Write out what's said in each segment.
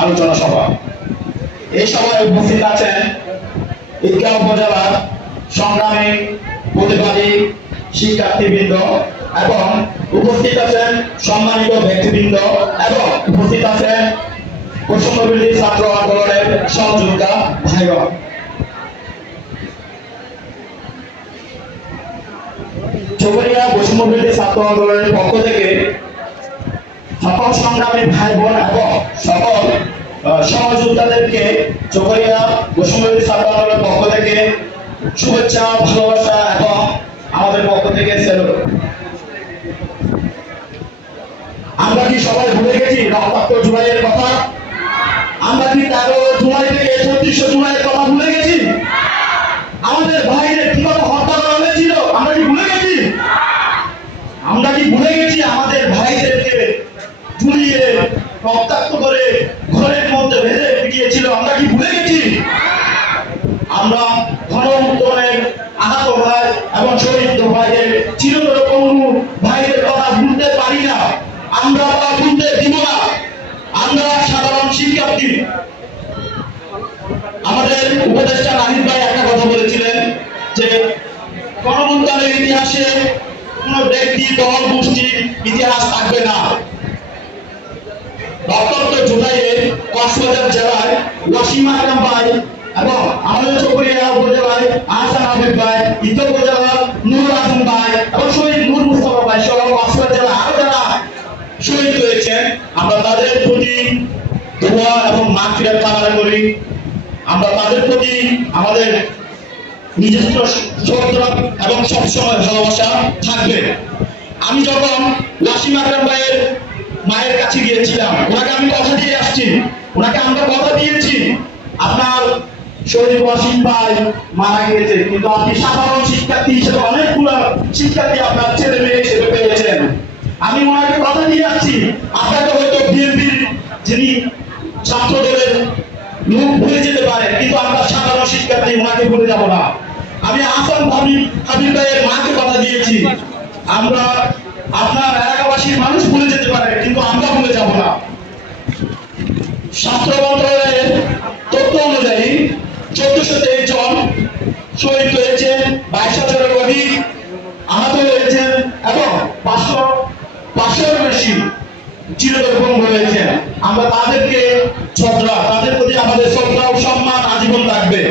আলোচনা সভা। এই সভায় উপস্থিত আছেন ঈদগাঁও উপজেলার সংগ্রামী প্রতিবাদী শিক্ষার্থীবৃন্দ এবং উপস্থিত আছেন সম্মানিত ব্যক্তিবৃন্দ এবং উপস্থিত আছেন বৈষম্যবিরোধী ছাত্র আন্দোলনের সহযোদ্ধা ভাইরা। চকরিয়া বৈষম্যবিরোধী ছাত্র আন্দোলনের পক্ষ থেকে সকল সংগ্রামী ভাই বোন এবং সকল সহযোদ্ধাদেরকে চকরিয়া বৈষম্যবিরোধী ছাত্র আন্দোলনের পক্ষ থেকে শুভেচ্ছা, ভালোবাসা এবং আমাদের পক্ষ থেকে স্যালুট। আমরা কি সবাই ভুলে গেছি রক্তাক্ত জুলাইয়ের কথা? আমরা কি 13 জুলাই থেকে 36 জুলাইয়ের কথা ভুলে গেছি? আমাদের ভাইদের কিভাবে হত্যা করা হয়েছিল আমরা কি ভুলে গেছি? আমরা কি ভুলে গেছি আমাদের ভাইদেরকে ঝুলিয়ে রক্তাক্ত করে ঘরের মধ্যে বেঁধে পিটিয়েছিল? আমরা কি ভুলে গেছি? আমরা গণমুক্তনের আহত ভাই এবং শহীদ ভাইদের চিরতর পঙ্গু ভাইদের কথা ভুলতে পারি না, আমরা তা ভুলতে দিব না। আমরা সাধারণ শিক্ষার্থী। আমাদের উপদেষ্টা নাহিদ ভাই একটা কথা বলেছিলেন যে গণমুক্তনের ইতিহাসে কোন ব্যক্তি দল গোষ্ঠীর ইতিহাস থাকবে না। রক্তাক্ত জুলাইয়ে কক্সবাজার জেলায় ওয়াসিম আকরাম ভাই এবং আমাদের চকরিয়া উপজেলায় আহসান হাবিব ভাই, ইতো উপজেলার নূর আজম ভাই এবং শহীদ নূর মুস্তাফা ভাই সহ কক্সবাজার জেলা আরো যারা শহীদ হয়েছেন, আমরা তাদের প্রতি দোয়া এবং মাগফিরাত কামনা করি। আমরা তাদের প্রতি আমাদের নিজস্ব শ্রদ্ধা এবং সবসময় ভালোবাসা থাকবে। আমি যখন ওয়াসিম আকরাম ভাইয়ের মায়ের কাছে গিয়েছিলাম, ওনাকে আমি কথা দিয়ে আসছি, ওনাকে আমরা কথা দিয়েছি আপনার শহীদ ওয়াসিম ভাই মারা গিয়েছে, কিন্তু আপনি সাধারণ শিক্ষার্থী হিসেবে অনেকগুলো শিক্ষার্থী আপনার ছেলে মেয়ে হিসেবে পেয়েছেন। আমি ওনাকে কথা দিয়ে আসছি, আপনাকে হয়তো বিএনপির যিনি ছাত্র দলের লোক ভুলে যেতে পারে, কিন্তু আমরা সাধারণ শিক্ষার্থী ওনাকে ভুলে যাব না। আমি আহসান হাবিব ভাইয়ের মাকে কথা দিয়েছি, আমরা আপনার এলাকাবাসীর মানুষ ভুলে যেতে পারে, কিন্তু আমরা ভুলে যাব না। স্বাস্থ্য মন্ত্রণালয়ের তথ্য অনুযায়ী 1423 জন শহীদ হয়েছেন, 22,000-এর অধিক আহত হয়েছেন এবং 500-এর বেশি চিরতর পঙ্গু হয়েছেন। আমরা তাদেরকে শ্রদ্ধা, তাদের প্রতি আমাদের শ্রদ্ধা ও সম্মান আজীবন থাকবে।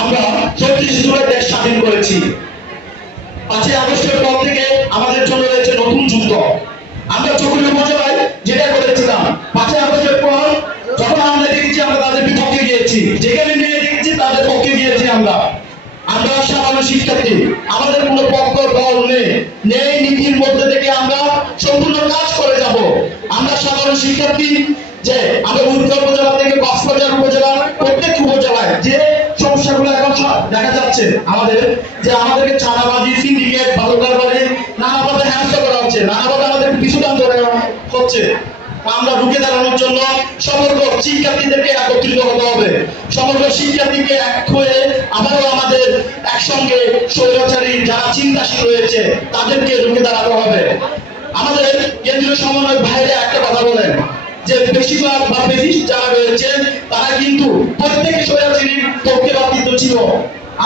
আমরা 34 জুলাই দেশ স্বাধীন করেছি। 5ই আগস্টের পর থেকে আমাদের জন্য রয়েছে নতুন যুদ্ধ। আমরা চকরিয়া উপজেলায় যেটা করেছিলাম, 5ই আগস্টের পর যখন আমরা দেখেছি আমরা তাদের বিপক্ষে গিয়েছি, যেখানে নিয়ে দেখেছি তাদের পক্ষে গিয়েছি। আমরা সাধারণ শিক্ষার্থী, আমাদের কোনো পক্ষ দল নেই নীতির মধ্যে থেকে আমরা সম্পূর্ণ কাজ করে যাব। আমরা সাধারণ শিক্ষার্থী যে আমরা উত্তর উপজেলা থেকে কক্সবাজার উপজেলার প্রত্যেক উপজেলায় যে সমস্যাগুলো এখন দেখা যাচ্ছে, আমাদেরকে চাঁদাবাজি, সিন্ডিকেট, বালুকারবাজি নানাভাবে হেনস্থা করা হচ্ছে, নানাভাবে আমাদের পিছুটান ধরে হচ্ছে। আমরা রুখে দাঁড়ানোর জন্য সমগ্র শিক্ষার্থীদেরকে একত্রিত হতে হবে। সমগ্র শিক্ষার্থীকে এক হয়ে আবারও আমাদের একসঙ্গে স্বৈরাচারী যারা চিন্তাশীল রয়েছে তাদেরকে রুখে দাঁড়াতে হবে। আমাদের কেন্দ্রীয় সমন্বয় ভাইরা একটা কথা বলেন যে বেশিরভাগ বা বেশি যারা রয়েছে তারা কিন্তু প্রত্যেকে স্বৈরাচারীর পক্ষপাতিত্ব ছিল।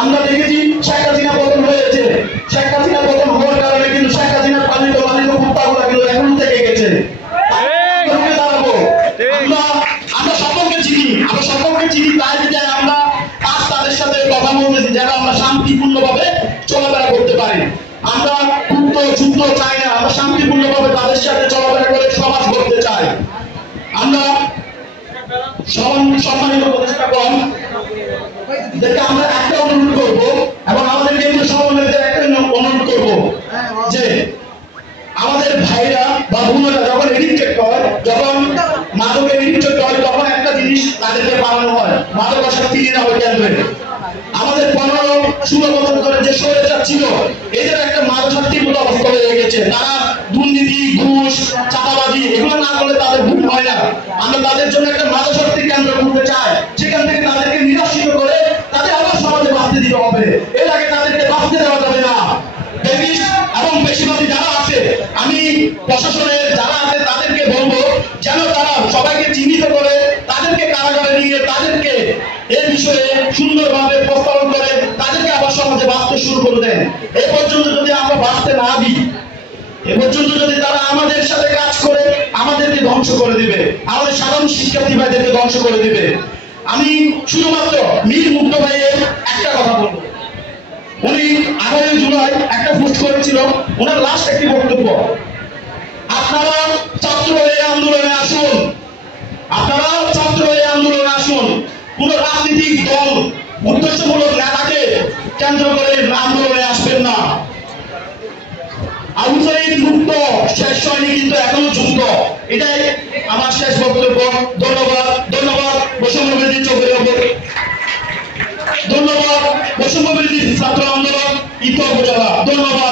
আমরা দেখেছি শেখ হাসিনা পতন হয়েছে, শেখ হাসিনা পতন হওয়ার কারণে কিন্তু শেখ হাসিনার পালিত হত্যাগুলো কিন্তু এখন থেকে গেছে। আমরা সকলকে চিনি, তাই বিধায় আমরা আজ তাদের সাথে কথা বলতেছি যেন আমরা শান্তিপূর্ণভাবে চলাফেরা করতে পারি। আমরা যুদ্ধ চাই না, আমরা শান্তিপূর্ণভাবে তাদের সাথে চলাফেরা করে সমাজ করতে চাই। আমরা সম্মানিত উপদেষ্টাগণ দেখে আমরা একটা অনুরোধ করবো এবং আমাদের কেন্দ্রীয় সমন্বয়দের একটা অনুরোধ করবো যে আমাদের ভাইরা বা বোনেরা যখন এডিক্টেড হয়, যখন মাদকের এডিক্টেড হয়, তখন একটা জিনিস তাদেরকে বানানো হয়, মাদকাসক্তি না হয় কেন্দ্রে। আমাদের 15-16 বছর ধরে যে স্বৈরাচার ছিল, এদের একটা মাদকাসক্তির মতো অবস্থা হয়ে গেছে। তারা দুর্নীতি, ঘুষ, চাঁদাবাজি এগুলো না করলে তাদের ভুল হয় না। আমরা তাদের জন্য একটা মাদকাসক্তি কেন্দ্র খুলতে চাই, সেখান থেকে তাদেরকে নিরাশ্রিত করে তাদের আবার সমাজে বাঁচতে দিতে হবে। এর আগে তাদেরকে বাঁচতে দেওয়া যাবে না। এবং বেশিরভাগই যারা আছে, আমি প্রশাসনের যারা আছে তাদেরকে চিহ্নিত করে তাদেরকে কারাগারে নিয়ে তাদেরকে এই বিষয়ে সুন্দরভাবে প্রস্তাবন করে তাদেরকে আবার সমাজে বাঁচতে শুরু করে দেন। এ পর্যন্ত যদি আমরা বাঁচতে না দিই, এ পর্যন্ত যদি তারা আমাদের সাথে কাজ করে আমাদেরকে ধ্বংস করে দিবে, আমাদের সাধারণ শিক্ষার্থী ভাইদেরকে ধ্বংস করে দিবে। আমি শুধুমাত্র মীর মুগ্ধ ভাইয়ের একটা কথা বলবো। উনি 18 জুলাই একটা পোস্ট করেছিল, ওনার লাস্ট একটি বক্তব্য, আপনারা ছাত্র এই আন্দোলনে আসুন, আপনারা ছাত্র এই আন্দোলনে আসুন, কোন রাজনৈতিক দল উদ্দেশ্যমূলক নেতাকে কেন্দ্র করে আন্দোলনে আসবেন না। আবু সাঈদ মুক্ত শেষ হয়নি, কিন্তু এখনো যুক্ত। এটাই আমার শেষ বক্তব্য। ধন্যবাদ। ধন্যবাদ বৈষম্য বিরোধী চোখের ওপর, ধন্যবাদ বৈষম্য বিরোধী ছাত্র আন্দোলন ইতর উপজেলা। ধন্যবাদ।